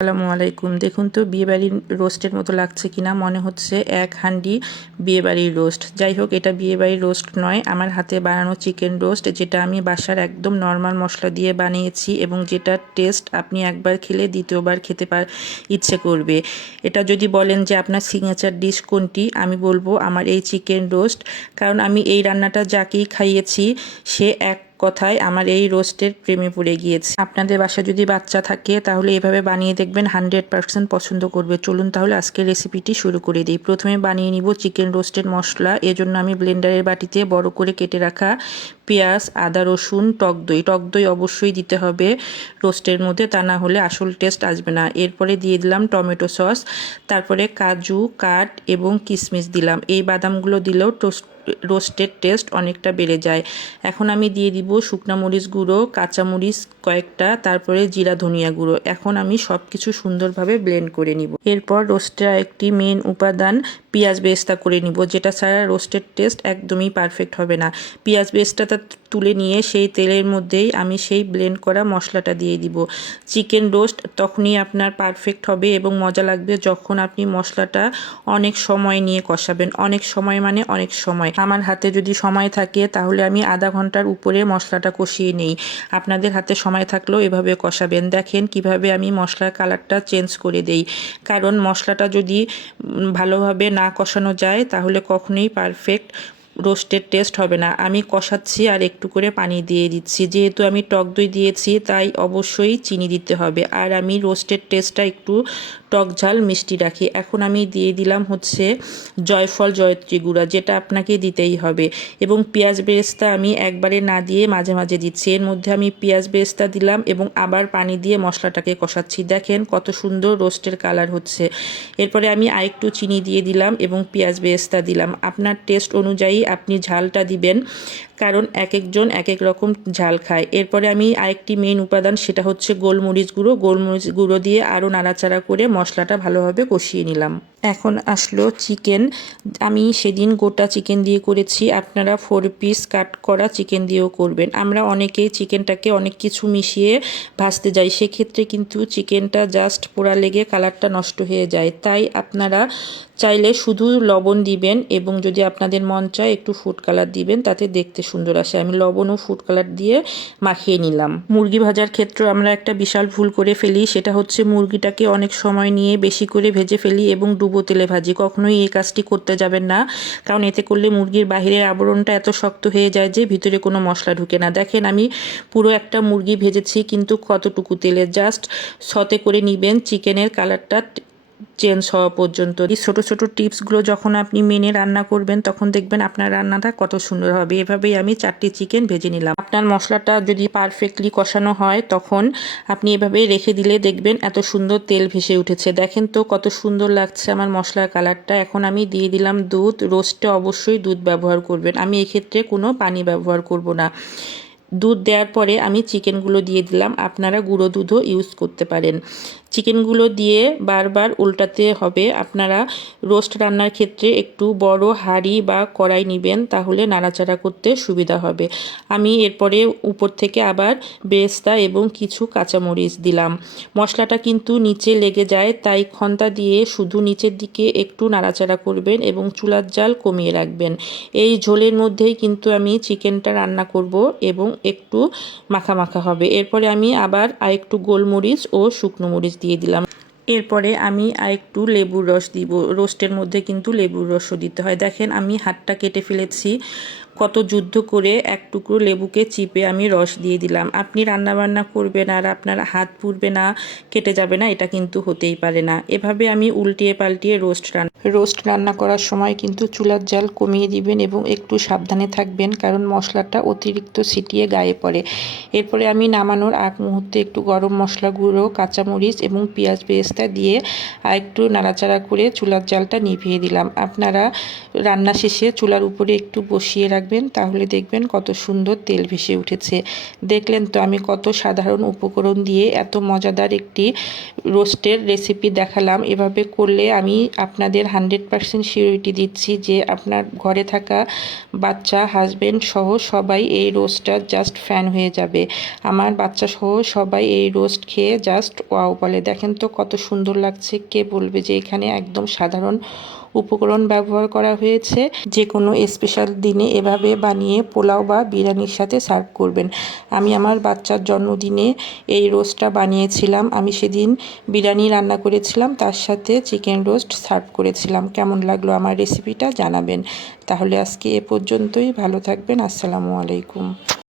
আসসালামু আলাইকুম। দেখুন তো, বিয়েবাড়ির রোস্টের মতো লাগছে কিনা, মনে হচ্ছে এক হান্ডি বিয়েবাড়ির রোস্ট। যাই হোক, এটা বিয়েবাড়ির রোস্ট নয়, আমার হাতে বানানো চিকেন রোস্ট, যেটা আমি বাসার একদম নর্মাল মশলা দিয়ে বানিয়েছি এবং যেটার টেস্ট আপনি একবার খেলে দ্বিতীয়বার খেতে পার, ইচ্ছে করবে। এটা যদি বলেন যে আপনার সিগনেচার ডিশ কোনটি, আমি বলব আমার এই চিকেন রোস্ট। কারণ আমি এই রান্নাটা যাকেই খাইয়েছি, সে এক কথায় আমার এই রোস্টের প্রেমে পড়ে গিয়েছে। আপনাদের বাসা যদি বাচ্চা থাকে, তাহলে এভাবে বানিয়ে দেখবেন হান্ড্রেড পার্সেন্ট পছন্দ করবে। চলুন তাহলে আজকের রেসিপিটি শুরু করে দিই। প্রথমে বানিয়ে নিব চিকেন রোস্টের মশলা। এজন্য আমি ব্লেন্ডারের বাটিতে বড় করে কেটে রাখা পেঁয়াজ, আদা, রসুন, টক দই। টক দই অবশ্যই দিতে হবে রোস্টের মধ্যে, তা না হলে আসল টেস্ট আসবে না। এরপরে দিয়ে দিলাম টমেটো সস। তারপরে কাজু, কাঠ এবং কিশমিশ দিলাম। এই বাদামগুলো দিলেও টোস্ট রোস্টের টেস্ট অনেকটা বেড়ে যায়। এখন আমি দিয়ে দিব শুকনা মরিচ গুঁড়ো কাঁচামরিচ কয়েকটা, তারপরে জিরা ধনিয়া গুঁড়ো। এখন আমি সব কিছু সুন্দরভাবে ব্লেন্ড করে নিব। এরপর রোস্টের একটি মেন উপাদান পেঁয়াজ বেস্তা করে নিব, যেটা ছাড়া রোস্টেড টেস্ট একদমই পারফেক্ট হবে না। পেঁয়াজ বেস্তাটা তুলে নিয়ে সেই তেলের মধ্যেই আমি সেই ব্লেন্ড করা মশলাটা দিয়ে দিব। চিকেন রোস্ট তখনই আপনার পারফেক্ট হবে এবং মজা লাগবে যখন আপনি মশলাটা অনেক সময় নিয়ে কষাবেন। অনেক সময় মানে অনেক সময়। আমার হাতে যদি সময় থাকে তাহলে আমি আধা ঘণ্টার উপরে মশলাটা কষিয়ে নেই। আপনাদের হাতে সময় থাকলেও এভাবে কষাবেন। দেখেন কীভাবে আমি মশলার কালারটা চেঞ্জ করে দেই। কারণ মশলাটা যদি ভালোভাবে না কষানো যায় তাহলে কখনোই পারফেক্ট রোস্টের টেস্ট হবে না। আমি কষাচ্ছি আর একটু করে পানি দিয়ে দিচ্ছি। যেহেতু আমি টক দই দিয়েছি, তাই অবশ্যই চিনি দিতে হবে। আর আমি রোস্টের টেস্টটা একটু টক ঝাল, মিষ্টি রাখি। এখন আমি দিয়ে দিলাম হচ্ছে জয়ফল, জয়ত্রী গুঁড়া, যেটা আপনাকে দিতেই হবে। এবং পেঁয়াজ বেরেস্তা আমি একবারে না দিয়ে মাঝে মাঝে দিচ্ছি। এর মধ্যে আমি পেঁয়াজ বেরেস্তা দিলাম এবং আবার পানি দিয়ে মশলাটাকে কষাচ্ছি। দেখেন কত সুন্দর রোস্টের কালার হচ্ছে। এরপরে আমি আরেকটু চিনি দিয়ে দিলাম এবং পেঁয়াজ বেরেস্তা দিলাম। আপনার টেস্ট অনুযায়ী আপনি ঝালটা দিবেন। কারণ এক একজন এক এক রকম ঝাল খায়। এরপরে আমি আরেকটি মেন উপাদান, সেটা হচ্ছে গোলমরিচ গুঁড়ো। গোলমরিচ গুঁড়ো দিয়ে আরও নাড়াচাড়া করে মশলাটা ভালোভাবে কষিয়ে নিলাম। এখন আসলো চিকেন আমি সেদিন গোটা চিকেন দিয়ে করেছি। আপনারা ফোর পিস কাট করা চিকেন দিয়েও করবেন। আমরা অনেকেই চিকেনটাকে অনেক কিছু মিশিয়ে ভাজতে যাই। সেক্ষেত্রে কিন্তু চিকেনটা জাস্ট পোড়া লেগে কালারটা নষ্ট হয়ে যায়। তাই আপনারা চাইলে শুধু লবণ দিবেন এবং যদি আপনাদের মন চায় একটু ফুড কালার দিবেন, তাতে দেখতে সুন্দর আসে। আমি লবণ ও ফুড কালার দিয়ে মাখিয়ে নিলাম। মুরগি ভাজার ক্ষেত্রে আমরা একটা বিশাল ভুল করে ফেলি। সেটা হচ্ছে মুরগিটাকে অনেক সময় নিয়ে বেশি করে ভেজে ফেলি এবং ডুবো তেলে ভাজি। কখনোই এই কাজটি করতে যাবেন না, কারণ এতে করলে মুরগির বাহিরের আবরণটা এত শক্ত হয়ে যায় যে ভিতরে কোনো মশলা ঢুকে না। দেখেন, আমি পুরো একটা মুরগি ভেজেছি, কিন্তু কতটুকু তেলে? জাস্ট সতে করে নিবেন। চিকেনের কালারটা চেঞ্জ হওয়া পর্যন্ত। এই ছোটো ছোটো টিপসগুলো যখন আপনি মেনে রান্না করবেন, তখন দেখবেন আপনার রান্নাটা কত সুন্দর হবে। এভাবেই আমি চারটি চিকেন ভেজে নিলাম। আপনার মশলাটা যদি পারফেক্টলি কষানো হয়, তখন আপনি এভাবে রেখে দিলে দেখবেন এত সুন্দর তেল ভেসে উঠেছে। দেখেন তো কত সুন্দর লাগছে আমার মশলার কালারটা। এখন আমি দিয়ে দিলাম দুধ। রোস্টে অবশ্যই দুধ ব্যবহার করবেন। আমি এক্ষেত্রে কোনো পানি ব্যবহার করব না। দুধ দেওয়ার পরে আমি চিকেনগুলো দিয়ে দিলাম। আপনারা গুঁড়ো দুধও ইউজ করতে পারেন। চিকেনগুলো দিয়ে বারবার উল্টাতে হবে। আপনারা রোস্ট রান্নার ক্ষেত্রে একটু বড় হাঁড়ি বা কড়াই নেবেন, তাহলে নাড়াচাড়া করতে সুবিধা হবে। আমি এরপরে উপর থেকে আবার বেস্তা এবং কিছু কাঁচামরিচ দিলাম। মশলাটা কিন্তু নিচে লেগে যায়, তাই খন্তা দিয়ে শুধু নিচের দিকে একটু নাড়াচাড়া করবেন এবং চুলার জাল কমিয়ে রাখবেন। এই ঝোলের মধ্যেই কিন্তু আমি চিকেনটা রান্না করব এবং একটু মাখা মাখা হবে। এরপরে আমি আবার আরেকটু গোলমরিচ ও শুকনো মরিচ দিয়ে দিলাম। এরপরে আমি আর একটু লেবুর রস দিব। রোস্টের মধ্যে কিন্তু লেবুর রসও দিতে হয়। দেখেন আমি হাতটা কেটে ফেলেছি। কত যুদ্ধ করে এক টুকরো লেবুকে চিপে আমি রস দিয়ে দিলাম। আপনি রান্না বান্না করবেন আর আপনার হাত পুড়বে না, কেটে যাবে না, এটা কিন্তু হতেই পারে না। এভাবে আমি উল্টিয়ে পাল্টিয়ে রোস্ট রান্না রোস্ট রান্না করার সময় কিন্তু চুলার জাল কমিয়ে দিবেন এবং একটু সাবধানে থাকবেন কারণ মশলাটা অতিরিক্ত ছিটিয়ে গায়ে পড়ে। এরপরে আমি নামানোর আগ মুহূর্তে একটু গরম মশলা গুঁড়ো, কাঁচামরিচ এবং পেঁয়াজ পেস্তা দিয়ে আর একটু নাড়াচাড়া করে চুলার জালটা নিভিয়ে দিলাম। আপনারা রান্না শেষে চুলার উপরে একটু বসিয়ে রাখবেন। রাখবেন, তাহলে দেখবেন কত সুন্দর তেল ভেসে উঠেছে। দেখলেন তো আমি কত সাধারণ উপকরণ দিয়ে এত মজাদার একটি রোস্টের রেসিপি দেখালাম। এভাবে করলে আমি আপনাদের হান্ড্রেড পারসেন্ট সিউরিটি দিচ্ছি যে আপনার ঘরে থাকা বাচ্চা হাজবেন্ড সহ সবাই এই রোস্টটা জাস্ট ফ্যান হয়ে যাবে। আমার বাচ্চা সহ সবাই এই রোস্ট খেয়ে জাস্ট ওয়াও বলে। দেখেন তো কত সুন্দর লাগছে, কে বলবে যে এখানে একদম সাধারণ উপকরণ ব্যবহার করা হয়েছে। যে কোনো স্পেশাল দিনে এভাবে বানিয়ে পোলাও বা বিরিয়ানির সাথে সার্ভ করবেন। আমি আমার বাচ্চার জন্মদিনে এই রোস্টটা বানিয়েছিলাম। আমি সেদিন বিরিয়ানি রান্না করেছিলাম, তার সাথে চিকেন রোস্ট সার্ভ করেছিলাম। কেমন লাগল আমার রেসিপিটা জানাবেন। তাহলে আজকে এ পর্যন্তই। ভালো থাকবেন। আসসালামু আলাইকুম।